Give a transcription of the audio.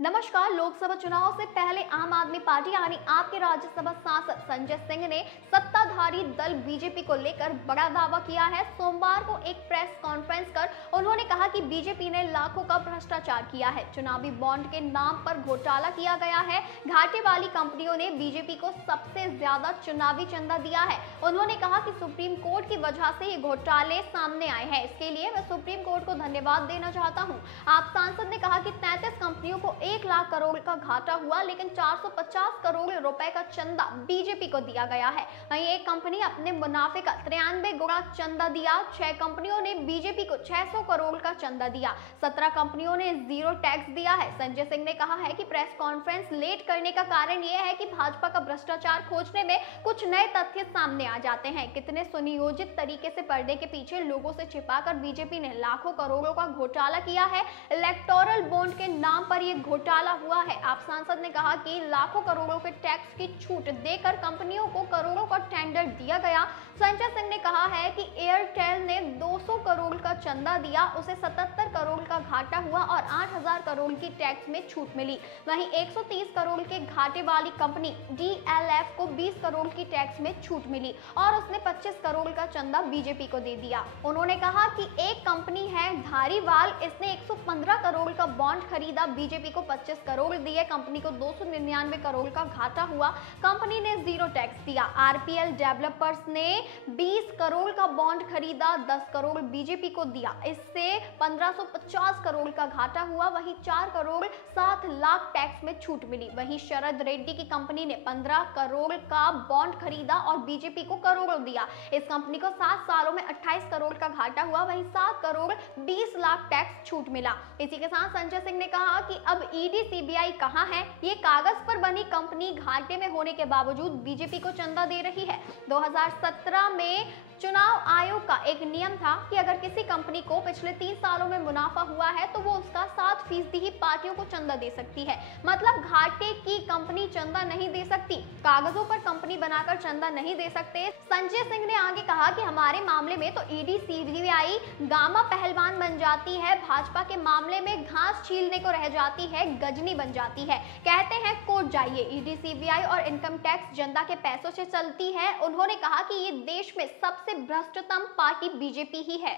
नमस्कार। लोकसभा चुनाव से पहले आम आदमी पार्टी यानी आपके राज्यसभा सांसद संजय सिंह ने सत्ताधारी दल बीजेपी को लेकर बड़ा दावा किया है। सोमवार को एक प्रेस कॉन्फ्रेंस कर उन्होंने कहा कि बीजेपी ने लाखों का भ्रष्टाचार किया है, चुनावी बॉन्ड के नाम पर घोटाला किया गया है, घाटे वाली कंपनियों ने बीजेपी को सबसे ज्यादा चुनावी चंदा दिया है। उन्होंने कहा कि सुप्रीम कोर्ट की वजह से ये घोटाले सामने आए हैं, इसके लिए मैं सुप्रीम कोर्ट को धन्यवाद देना चाहता हूँ। आप सांसद ने कहा कि 33 कंपनियों को 1 लाख करोड़ का घाटा हुआ, लेकिन 450 करोड़ रुपए का चंदा बीजेपी को दिया गया है। वहीं एक कंपनी अपने मुनाफे का 93 गुना चंदा दिया। 6 कंपनियों ने बीजेपी को 600 करोड़ का चंदा दिया। 17 कंपनियों ने जीरो टैक्स दिया है। संजय सिंह ने कहा है कि प्रेस कॉन्फ्रेंस लेट करने का कारण यह है कि भाजपा का भ्रष्टाचार खोजने में कुछ नए तथ्य सामने आ जाते हैं। कितने सुनियोजित तरीके से पर्दे के पीछे लोगों से छिपाकर बीजेपी ने लाखों करोड़ों का घोटाला किया है। इलेक्टोरल बॉन्ड के नाम पर यह घोटाला हुआ है। आप सांसद ने कहा कि लाखों करोड़ों के टैक्स की छूट देकर कंपनियों को करोड़ों का टेंडर दिया गया। संजय सिंह ने कहा है कि एयरटेल ने 200 करोड़ का चंदा दिया, उसे 77 करोड़ का घाटा हुआ और 8000 करोड़ की टैक्स में छूट मिली। वहीं 130 करोड़ के घाटे वाली कंपनी DLF को 20 करोड़ की टैक्स में छूट मिली और उसने 25 करोड़ का चंदा बीजेपी को दे दिया। उन्होंने कहा कि एक कंपनी है धारीवाल, इसने 115 करोड़ का बॉन्ड खरीदा, बीजेपी को 25 करोड़ दिए, कंपनी को 299 करोड़ का घाटा हुआ, कंपनी ने जीरो टैक्स दिया। RPL डेवलपर्स ने 20 करोड़ का बॉन्ड खरीदा, 10 करोड़ बीजेपी को दिया, इससे 1550 करोड़ का घाटा हुआ। वहीं 4 करोड़ 7 लाख टैक्स में छूट मिली। वहीं शरद रेड्डी की कंपनी ने 15 करोड़ का बॉन्ड खरीदा और बीजेपी को करोड़ों दिया। इस कंपनी को 7 सालों में 28 करोड़ का घाटा हुआ। वहीं 7 करोड़ 20 लाख टैक्स छूट मिला। इसी के साथ संजय सिंह ने कहा कि अब ईडी सीबीआई कहां है? ये कागज पर बनी कंपनी घाटे में होने के बावजूद बीजेपी को चंदा दे रही है। 2017 में चुनाव आयोग का एक नियम था कि अगर किसी कंपनी को पिछले 3 सालों में मुनाफा हुआ है तो वो उसका 7% ही पार्टियों को चंदा दे सकती है। मतलब घाटे की कंपनी चंदा नहीं दे सकती, कागजों पर कंपनी बनाकर चंदा नहीं दे सकते। संजय सिंह ने आगे कहा कि हमारे मामले में तो ईडी सीबीआई गामा पहलवान बन जाती है, भाजपा के मामले में घास छीलने को रह जाती है, गजनी बन जाती है। कहते हैं कोर्ट जाइए। ईडी सीबीआई और इनकम टैक्स जनता के पैसों से चलती है। उन्होंने कहा कि ये देश में सबसे भ्रष्टतम पार्टी बीजेपी ही है।